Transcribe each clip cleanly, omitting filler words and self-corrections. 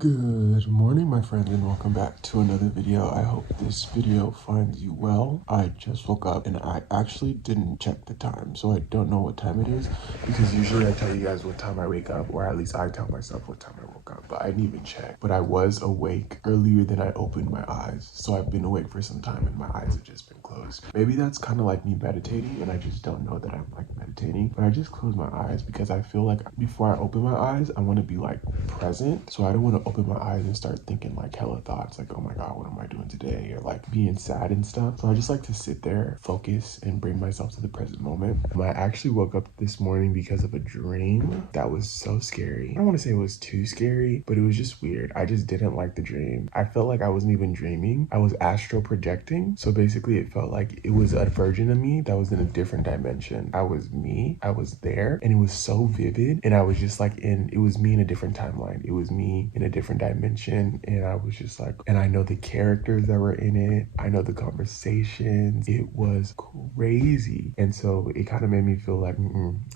Good morning, my friends, and welcome back to another video. I hope this video finds you well. I just woke up and I actually didn't check the time, so I don't know what time it is because usually I tell you guys what time I wake up, or at least I tell myself what time I woke up, but I didn't even check. But I was awake earlier than I opened my eyes, so I've been awake for some time and my eyes have just been closed. Maybe that's kind of like me meditating and I just don't know that I'm like meditating, but I just close my eyes because I feel like before I open my eyes, I want to be like present, so I don't want to open my eyes and start thinking like hella thoughts like, oh my god, what am I doing today, or like being sad and stuff. So I just like to sit there, focus, and bring myself to the present moment. I actually woke up this morning because of a dream that was so scary. I don't want to say it was too scary, but it was just weird. I just didn't like the dream. I felt like I wasn't even dreaming. I was astral projecting. So basically it felt like it was a version of me that was in a different dimension. I was me, I was there, and it was so vivid, and I was just like it was me in a different timeline. It was me in a different dimension, and I was just like, and I know the characters that were in it. I know the conversations. It was crazy. And so it kind of made me feel like,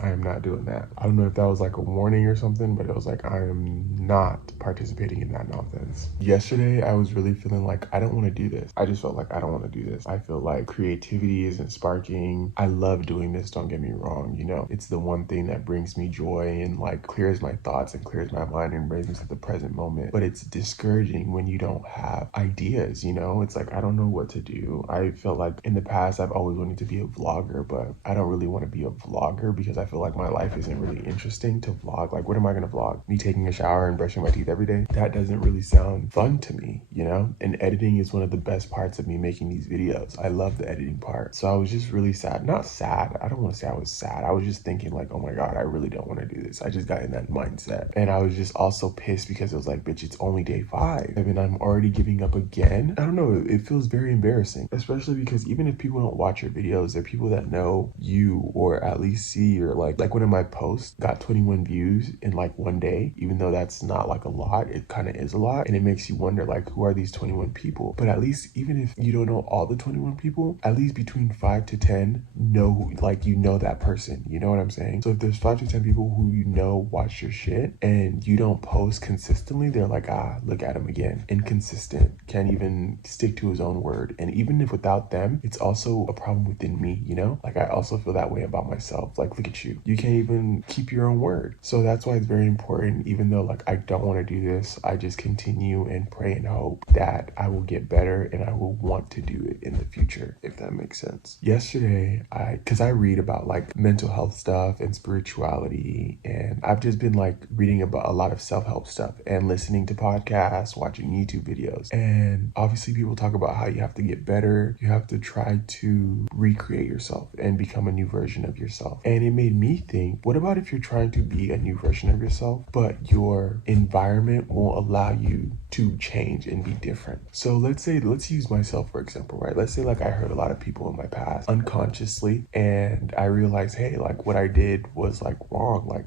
I am not doing that. I don't know if that was like a warning or something, but it was like, I am not participating in that nonsense. Yesterday, I was really feeling like I don't want to do this. I just felt like I don't want to do this. I feel like creativity isn't sparking. I love doing this, don't get me wrong. You know, it's the one thing that brings me joy and like clears my thoughts and clears my mind and brings me to the present moment. But it's discouraging when you don't have ideas, you know? It's like, I don't know what to do. I felt like in the past, I've always wanted to be a vlogger, but I don't really want to be a vlogger because I feel like my life isn't really interesting to vlog. Like, what am I going to vlog? Me taking a shower and brushing my teeth every day? That doesn't really sound fun to me, you know? And editing is one of the best parts of me making these videos. I love the editing part. So I was just really sad. Not sad. I don't want to say I was sad. I was just thinking like, oh my God, I really don't want to do this. I just got in that mindset. And I was just also pissed because it was like, bitch, it's only day 5. I mean, I'm already giving up again. I don't know. It feels very embarrassing, especially because even if people don't watch your videos, they're people that know you or at least see or like one of my posts got 21 views in like one day, even though that's not like a lot, it kind of is a lot. And it makes you wonder like, who are these 21 people? But at least even if you don't know all the 21 people, at least between 5 to 10 know, like, you know that person, you know what I'm saying? So if there's 5 to 10 people who you know watch your shit and you don't post consistently, they're like, look at him again, inconsistent, can't even stick to his own word. And even if without them, it's also a problem within me, you know? Like, I also feel that way about myself. Like, look at you, you can't even keep your own word. So that's why it's very important, even though like I don't want to do this, I just continue and pray and hope that I will get better and I will want to do it in the future, if that makes sense. Yesterday, because I read about like mental health stuff and spirituality, and I've just been like reading about a lot of self-help stuff and listening to podcasts, watching YouTube videos. And obviously people talk about how you have to get better, you have to try to recreate yourself and become a new version of yourself. And it made me think, what about if you're trying to be a new version of yourself, but your environment won't allow you to change and be different? So let's use myself for example, right? Let's say like I hurt a lot of people in my past unconsciously, and I realized, hey, like what I did was like wrong. Like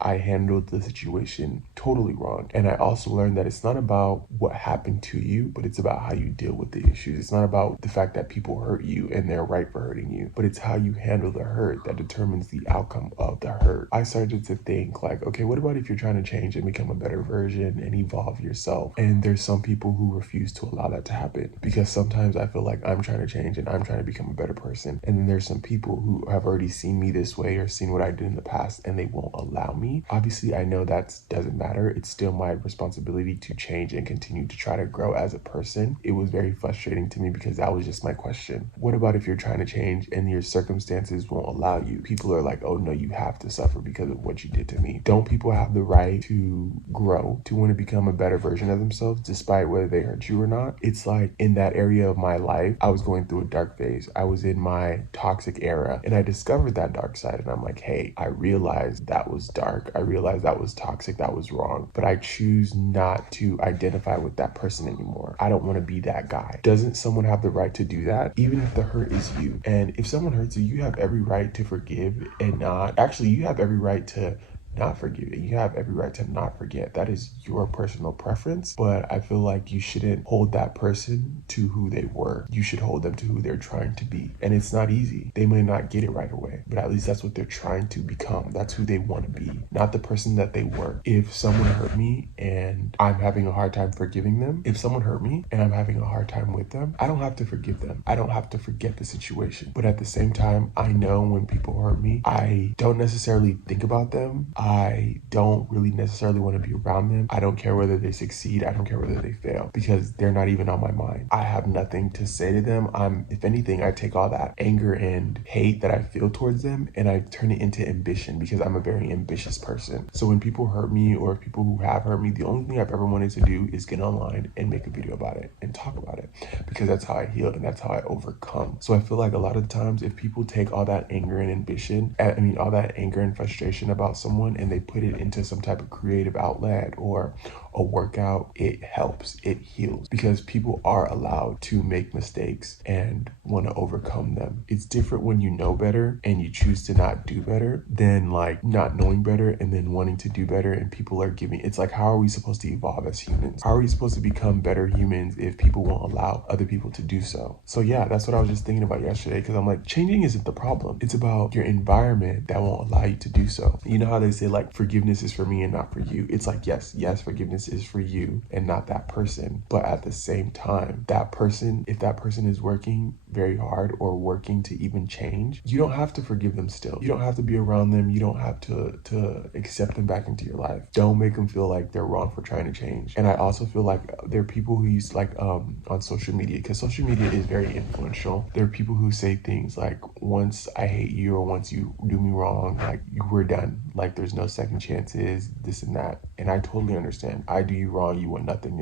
I handled the situation totally wrong. And I also learned that it's not about what happened to you, but it's about how you deal with the issues. It's not about the fact that people hurt you and they're right for hurting you, but it's how you handle the hurt that determines the outcome of the hurt. I started to think like, okay, what about if you're trying to change and become a better version and evolve yourself? And there's some people who refuse to allow that to happen, because sometimes I feel like I'm trying to change and I'm trying to become a better person. And then there's some people who have already seen me this way or seen what I did in the past and they won't allow me. Obviously, I know that doesn't matter. It's still my responsibility to change and continue to try to grow as a person. It was very frustrating to me because that was just my question. What about if you're trying to change and your circumstances won't allow you? People are like, oh no, you have to suffer because of what you did to me. Don't people have the right to grow, to want to become a better version of themselves despite whether they hurt you or not? It's like in that area of my life, I was going through a dark phase. I was in my toxic era and I discovered that dark side, and I'm like, hey, I realized that was dark. I realized that was toxic, that was wrong, but I choose not to identify with that person anymore. I don't want to be that guy. Doesn't someone have the right to do that? Even if the hurt is you. And if someone hurts you, you have every right to forgive and not. Actually, you have every right to not forgive it. You have every right to not forget. That is your personal preference. But I feel like you shouldn't hold that person to who they were. You should hold them to who they're trying to be. And it's not easy. They may not get it right away, but at least that's what they're trying to become. That's who they want to be, not the person that they were. If someone hurt me and I'm having a hard time forgiving them, if someone hurt me and I'm having a hard time with them, I don't have to forgive them. I don't have to forget the situation. But at the same time, I know when people hurt me, I don't necessarily think about them. I don't really necessarily want to be around them. I don't care whether they succeed. I don't care whether they fail because they're not even on my mind. I have nothing to say to them. If anything, I take all that anger and hate that I feel towards them and I turn it into ambition because I'm a very ambitious person. So when people hurt me or people who have hurt me, the only thing I've ever wanted to do is get online and make a video about it and talk about it because that's how I heal and that's how I overcome. So I feel like a lot of the times if people take all that anger and ambition, all that anger and frustration about someone and they put it into some type of creative outlet or a workout, it helps, it heals because people are allowed to make mistakes and want to overcome them. It's different when you know better and you choose to not do better than like not knowing better and then wanting to do better and people are giving. It's like, how are we supposed to evolve as humans? How are we supposed to become better humans if people won't allow other people to do so? So yeah, that's what I was just thinking about yesterday because I'm like, changing isn't the problem. It's about your environment that won't allow you to do so. You know how they say like forgiveness is for me and not for you? It's like, yes, forgiveness is for you and not that person. But at the same time, that person, if that person is working very hard or working to even change, you don't have to forgive them still. You don't have to be around them. You don't have to accept them back into your life. Don't make them feel like they're wrong for trying to change. And I also feel like there are people who use like on social media, because social media is very influential. There are people who say things like, once I hate you or once you do me wrong, like we're done. Like there's no second chances, this and that. And I totally understand. I do you wrong, you want nothing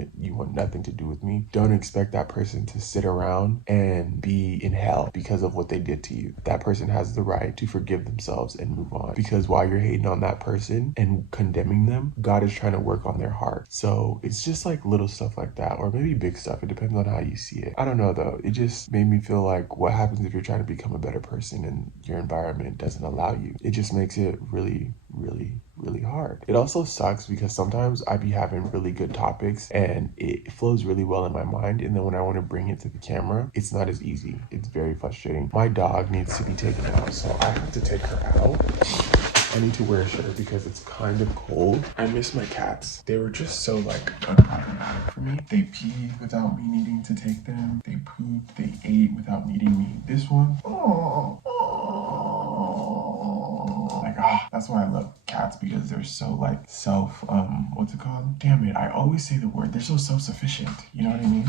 to do with me. Don't expect that person to sit around and be in hell because of what they did to you. That person has the right to forgive themselves and move on, because while you're hating on that person and condemning them, God is trying to work on their heart. So it's just like little stuff like that, or maybe big stuff. It depends on how you see it. I don't know though. It just made me feel like, what happens if you're trying to become a better person and your environment doesn't allow you? It just makes it really hard. It also sucks because sometimes I be having really good topics and it flows really well in my mind, and then when I want to bring it to the camera, it's not as easy. It's very frustrating. My dog needs to be taken out, so I have to take her out. I need to wear a shirt because it's kind of cold. I miss my cats. They were just so like unproblematic for me. They peed without me needing to take them. They pooped, they ate without needing me. This one, that's why I love cats, because they're so like what's it called? Damn it, I always say the word. They're so self-sufficient. You know what I mean?